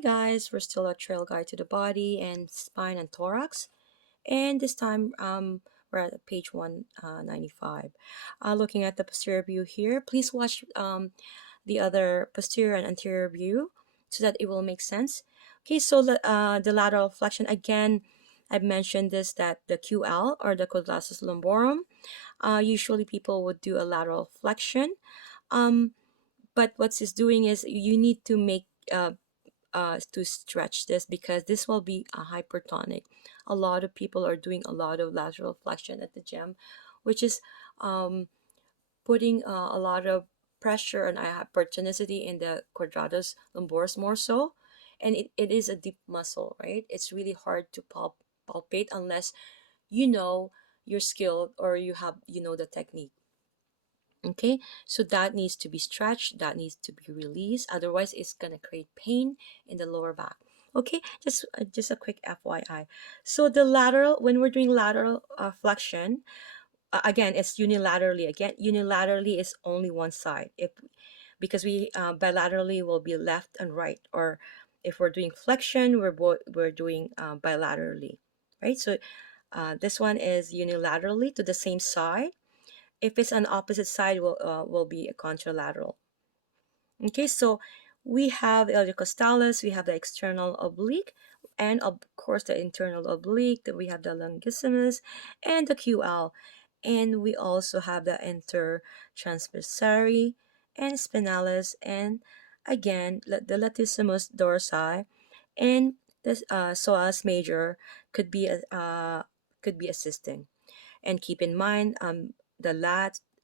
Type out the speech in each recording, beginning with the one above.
guys, we're still at Trailguide to the body and spine and thorax, and this time we're at page 195. Looking at the posterior view here, please watch the other posterior and anterior view so that it will make sense. Okay, so the lateral flexion again. I've mentioned this that the QL or the quadratus lumborum, usually people would do a lateral flexion. But what it's doing is you need to make to stretch this because this will be a hypertonic. A lot of people are doing a lot of lateral flexion at the gym, which is um, putting a lot of pressure and hypertonicity in the quadratus lumboris more so. And it is a deep muscle, right? It's really hard to palpate unless you know you're skilled or you know the technique. Okay, so that needs to be stretched, that needs to be released, otherwise it's going to create pain in the lower back. Okay, just a quick FYI. So the lateral, when we're doing lateral flexion, again it's unilaterally. Again, unilaterally is only one side. If because we bilaterally will be left and right, or if we're doing flexion, we're doing bilaterally, right? So this one is unilaterally to the same side. If it's an opposite side, will be a contralateral. Okay, so we have the iliocostalis, we have the external oblique, and of course the internal oblique. We have the longissimus and the QL, and we also have the intertransversary and spinalis, and again the latissimus dorsi, and this psoas major could be assisting. And keep in mind the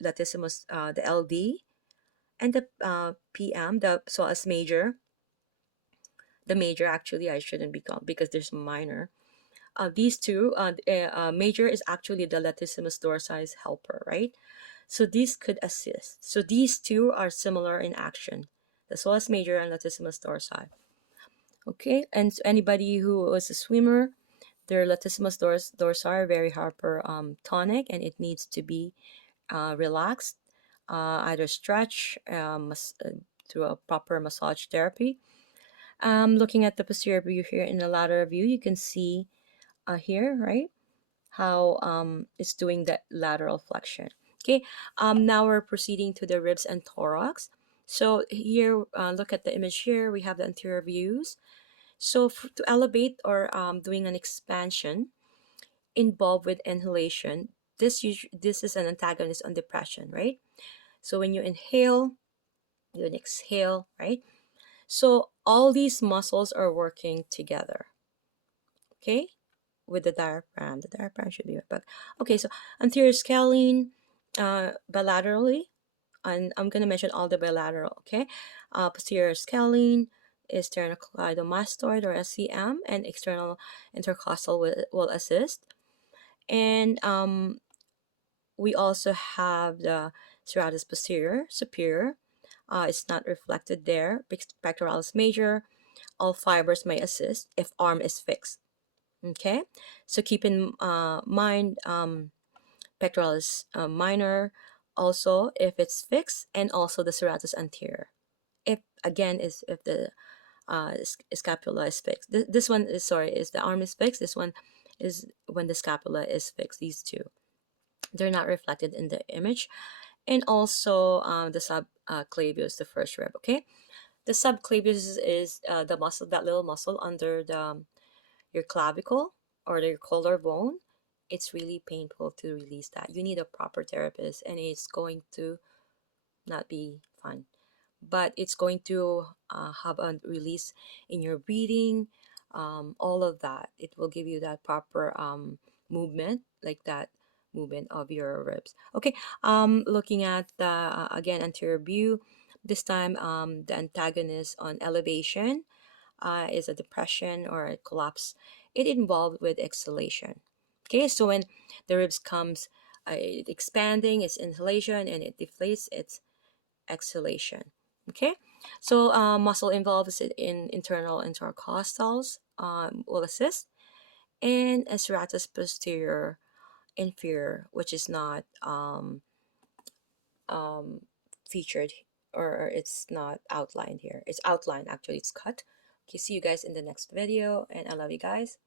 latissimus, the LD, and the PM, the psoas major. The major, actually, I shouldn't be called because there's minor. These two, major is actually the latissimus dorsi's helper, right? So these could assist. So these two are similar in action, the psoas major and latissimus dorsi. Okay, and so anybody who is a swimmer, their latissimus dorsi are very hypertonic, and it needs to be relaxed, either stretch through a proper massage therapy. Looking at the posterior view here in the lateral view, you can see here, right, how it's doing that lateral flexion. Okay, now we're proceeding to the ribs and thorax. So here, look at the image here. We have the anterior views. So to elevate or doing an expansion involved with inhalation, this is an antagonist on depression, right? So when you inhale, you exhale, right? So all these muscles are working together, okay, with the diaphragm. The diaphragm should be right back. Okay, so anterior scalene, bilaterally, and I'm going to mention all the bilateral, okay? Posterior scalene, sternocleidomastoid or SCM, and external intercostal will assist. And we also have the serratus posterior, superior. It's not reflected there. Pectoralis major, all fibers may assist if arm is fixed. Okay, so keep in mind pectoralis minor also if it's fixed, and also the serratus anterior. If again is if the scapula is fixed. This one is, sorry, is the arm is fixed. This one is when the scapula is fixed. These two, they're not reflected in the image. And also the subclavius, the first rib. Okay, the subclavius is the muscle, that little muscle under the your clavicle or your collarbone. It's really painful to release that. You need a proper therapist, and it's going to not be fun, but it's going to have a release in your breathing, all of that. It will give you that proper movement, like that movement of your ribs. Okay, looking at the again anterior view. This time, the antagonist on elevation is a depression or a collapse. It involved with exhalation. Okay, so when the ribs comes expanding, it's inhalation, and it deflates, it's exhalation. Okay, so muscle involved in internal intercostals will assist, and a serratus posterior inferior, which is not um, featured, or it's not outlined here. It's outlined, actually, it's cut, Okay, see you guys in the next video, and I love you guys.